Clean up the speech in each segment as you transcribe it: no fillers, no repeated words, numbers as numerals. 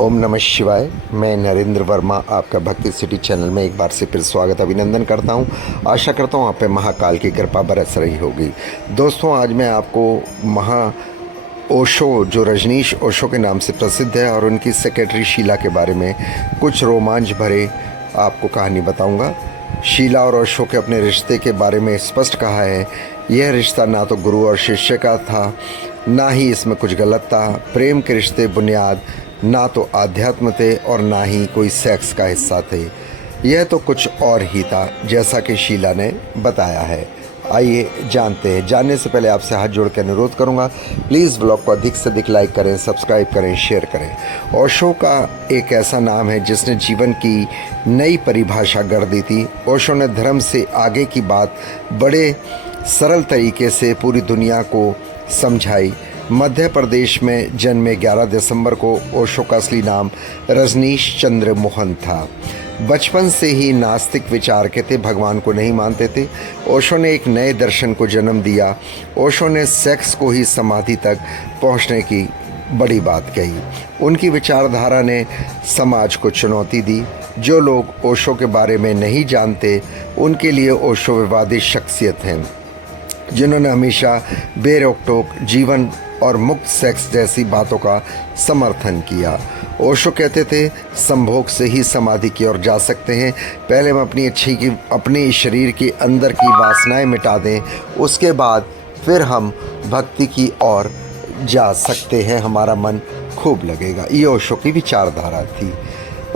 ओम नमः शिवाय। मैं नरेंद्र वर्मा आपका भक्ति सिटी चैनल में एक बार से फिर स्वागत अभिनंदन करता हूं। आशा करता हूं आप पे महाकाल की कृपा बरस रही होगी। दोस्तों, आज मैं आपको ओशो, जो रजनीश ओशो के नाम से प्रसिद्ध है, और उनकी सेक्रेटरी शीला के बारे में कुछ रोमांच भरे आपको कहानी बताऊंगा। शीला और ओशो के अपने रिश्ते के बारे में स्पष्ट कहा है, यह रिश्ता ना तो गुरु और शिष्य का था, ना ही इसमें कुछ गलत था। प्रेम के रिश्ते बुनियाद ना तो आध्यात्म थे और ना ही कोई सेक्स का हिस्सा थे। यह तो कुछ और ही था, जैसा कि शीला ने बताया है। आइए जानते हैं। जानने से पहले आपसे हाथ जोड़ के अनुरोध करूंगा, प्लीज़ ब्लॉग को अधिक से अधिक लाइक करें, सब्सक्राइब करें, शेयर करें। ओशो का एक ऐसा नाम है जिसने जीवन की नई परिभाषा गढ़ दी थी। ओशो ने धर्म से आगे की बात बड़े सरल तरीके से पूरी दुनिया को समझाई। मध्य प्रदेश में जन्मे 11 दिसंबर को ओशो का असली नाम रजनीश चंद्र मोहन था। बचपन से ही नास्तिक विचार के थे, भगवान को नहीं मानते थे। ओशो ने एक नए दर्शन को जन्म दिया। ओशो ने सेक्स को ही समाधि तक पहुंचने की बड़ी बात कही। उनकी विचारधारा ने समाज को चुनौती दी। जो लोग ओशो के बारे में नहीं जानते, उनके लिए ओशो विवादित शख्सियत हैं, जिन्होंने हमेशा बेरोक-टोक जीवन और मुक्त सेक्स जैसी बातों का समर्थन किया। ओशो कहते थे, संभोग से ही समाधि की ओर जा सकते हैं। पहले हम अपने शरीर के अंदर की वासनाएं मिटा दें, उसके बाद फिर हम भक्ति की ओर जा सकते हैं, हमारा मन खूब लगेगा। ये ओशो की विचारधारा थी।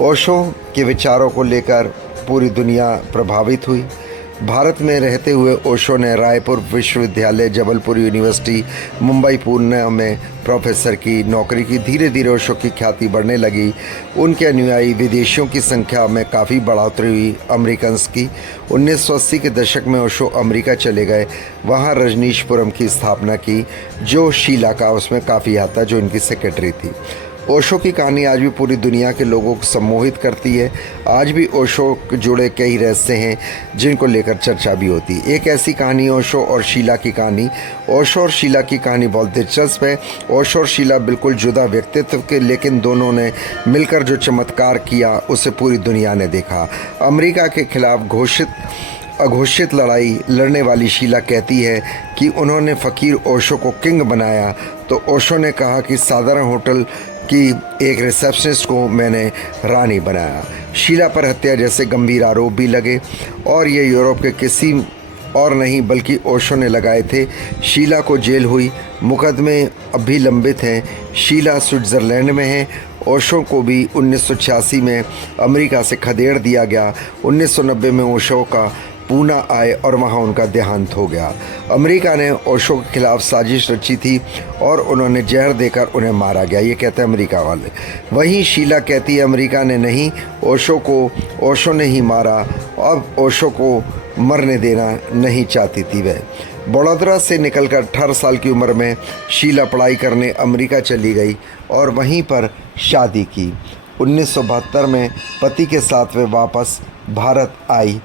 ओशो के विचारों को लेकर पूरी दुनिया प्रभावित हुई। भारत में रहते हुए ओशो ने रायपुर विश्वविद्यालय, जबलपुर यूनिवर्सिटी, मुंबई, पुणे में प्रोफेसर की नौकरी की। धीरे धीरे ओशो की ख्याति बढ़ने लगी। उनके अनुयायी विदेशियों की संख्या में काफ़ी बढ़ोतरी हुई। अमेरिकन्स की 1980 के दशक में ओशो अमेरिका चले गए। वहाँ रजनीशपुरम की स्थापना की, जो शीला का उसमें काफ़ी हाथ था, जो इनकी सेक्रेटरी थी। ओशो की कहानी आज भी पूरी दुनिया के लोगों को सम्मोहित करती है। आज भी ओशो जुड़े कई रहस्य हैं जिनको लेकर चर्चा भी होती है। एक ऐसी कहानी ओशो और शीला की कहानी। ओशो और शीला की कहानी बहुत दिलचस्प है। ओशो और शीला बिल्कुल जुदा व्यक्तित्व के, लेकिन दोनों ने मिलकर जो चमत्कार किया उसे पूरी दुनिया ने देखा। अमेरिका के खिलाफ अघोषित लड़ाई लड़ने वाली शीला कहती है कि उन्होंने फ़कीर ओशो को किंग बनाया, तो ओशो ने कहा कि साधारण होटल की एक रिसेप्शनिस्ट को मैंने रानी बनाया। शीला पर हत्या जैसे गंभीर आरोप भी लगे, और ये यूरोप के किसी और नहीं बल्कि ओशो ने लगाए थे। शीला को जेल हुई। मुकदमे अब भी लंबित हैं। शीला स्विट्ज़रलैंड में है। ओशो को भी 1986 में अमेरिका से खदेड़ दिया गया। 1990 में ओशो का पूना आए और वहाँ उनका देहांत हो गया। अमेरिका ने ओशो के खिलाफ साजिश रची थी और उन्होंने जहर देकर उन्हें मारा गया, ये कहते हैं अमेरिका वाले। वहीं शीला कहती है, अमेरिका ने नहीं, ओशो ने ही मारा। अब ओशो को मरने देना नहीं चाहती थी वह। बड़ौदा से निकलकर 18 साल की उम्र में शीला पढ़ाई करने अमेरिका चली गई और वहीं पर शादी की। 1972 में पति के साथ वे वापस भारत आई,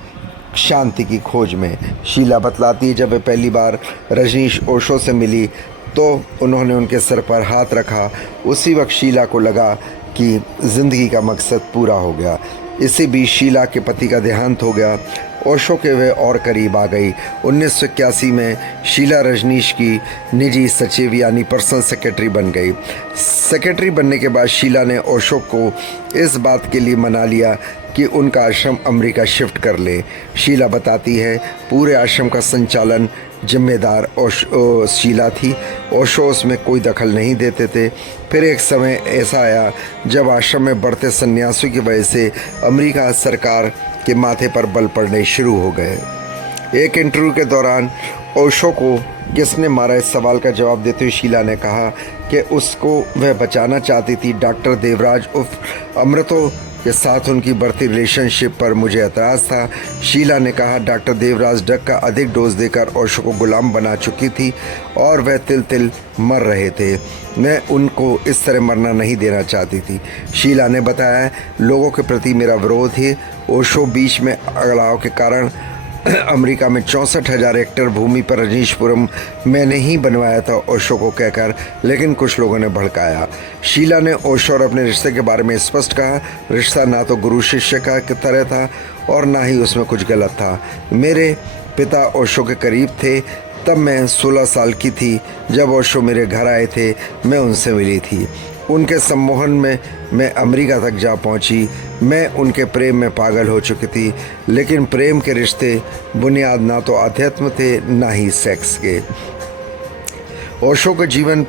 शांति की खोज में। शीला बतलाती है, जब वे पहली बार रजनीश ओशो से मिली तो उन्होंने उनके सर पर हाथ रखा। उसी वक्त शीला को लगा कि ज़िंदगी का मकसद पूरा हो गया। इसी बीच शीला के पति का देहांत हो गया। ओशो के वे और करीब आ गई। 1981 में शीला रजनीश की निजी सचिव यानी पर्सनल सेक्रेटरी बन गई। सेक्रेटरी बनने के बाद शीला ने ओशो को इस बात के लिए मना लिया कि उनका आश्रम अमेरिका शिफ्ट कर ले। शीला बताती है, पूरे आश्रम का संचालन जिम्मेदार शीला थी। ओशो उसमें कोई दखल नहीं देते थे। फिर एक समय ऐसा आया जब आश्रम में बढ़ते सन्यासियों की वजह से अमेरिका सरकार के माथे पर बल पड़ने शुरू हो गए। एक इंटरव्यू के दौरान ओशो को किसने मारा, इस सवाल का जवाब देते हुए शीला ने कहा कि उसको वह बचाना चाहती थी। डॉक्टर देवराज उर्फ अमृतो के साथ उनकी बढ़ती रिलेशनशिप पर मुझे एतराज़ था। शीला ने कहा, डॉक्टर देवराज ड्रग का अधिक डोज देकर ओशो को गुलाम बना चुकी थी और वह तिल तिल मर रहे थे। मैं उनको इस तरह मरना नहीं देना चाहती थी। शीला ने बताया, लोगों के प्रति मेरा विरोध है। ओशो बीच में अगड़ाव के कारण अमेरिका में 64,000 हेक्टेयर भूमि पर रजनीशपुरम मैंने ही बनवाया था ओशो को कहकर, लेकिन कुछ लोगों ने भड़काया। शीला ने ओशो और अपने रिश्ते के बारे में स्पष्ट कहा, रिश्ता ना तो गुरु शिष्य का तरह था और ना ही उसमें कुछ गलत था। मेरे पिता ओशो के करीब थे। तब मैं 16 साल की थी जब ओशो मेरे घर आए थे। मैं उनसे मिली थी। उनके सम्मोहन में मैं अमेरिका तक जा पहुंची। मैं उनके प्रेम में पागल हो चुकी थी, लेकिन प्रेम के रिश्ते बुनियाद ना तो अध्यात्म थे ना ही सेक्स के। ओशो का जीवन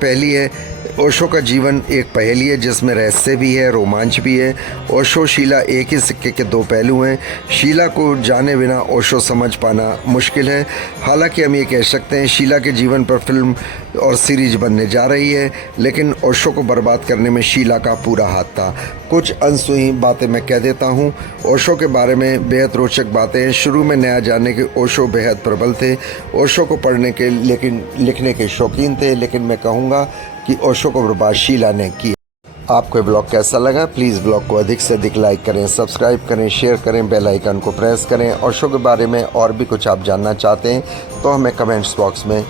ओशो का जीवन एक पहेली है जिसमें रहस्य भी है, रोमांच भी है। ओशो शीला एक ही सिक्के के दो पहलू हैं। शीला को जाने बिना ओशो समझ पाना मुश्किल है। हालांकि हम ये कह सकते हैं शीला के जीवन पर फिल्म और सीरीज बनने जा रही है, लेकिन ओशो को बर्बाद करने में शीला का पूरा हाथ था। कुछ अनसुई बातें मैं कह देता हूँ। ओशो के बारे में बेहद रोचक बातें हैं। शुरू में नया जानने के ओशो बेहद प्रबल थे। ओशो को पढ़ने के लेकिन लिखने के शौकीन थे, लेकिन मैं कहूँगा कि ओशो को बर्बाद शीला ने किया। आपको ये ब्लॉग कैसा लगा? प्लीज़ ब्लॉग को अधिक से अधिक लाइक करें, सब्सक्राइब करें, शेयर करें, बेल आइकन को प्रेस करें। ओशो के बारे में और भी कुछ आप जानना चाहते हैं तो हमें कमेंट्स बॉक्स में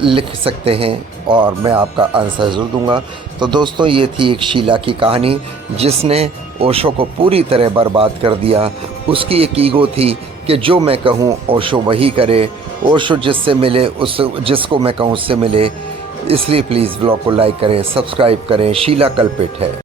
लिख सकते हैं और मैं आपका आंसर ज़रूर दूंगा। तो दोस्तों, ये थी एक शीला की कहानी जिसने ओशो को पूरी तरह बर्बाद कर दिया। उसकी एक ईगो थी कि जो मैं कहूँ ओशो वही करे, ओशो जिससे मिले जिसको मैं कहूँ उससे मिले। इसलिए प्लीज़ ब्लॉग को लाइक करें, सब्सक्राइब करें। शीला कल्पित है।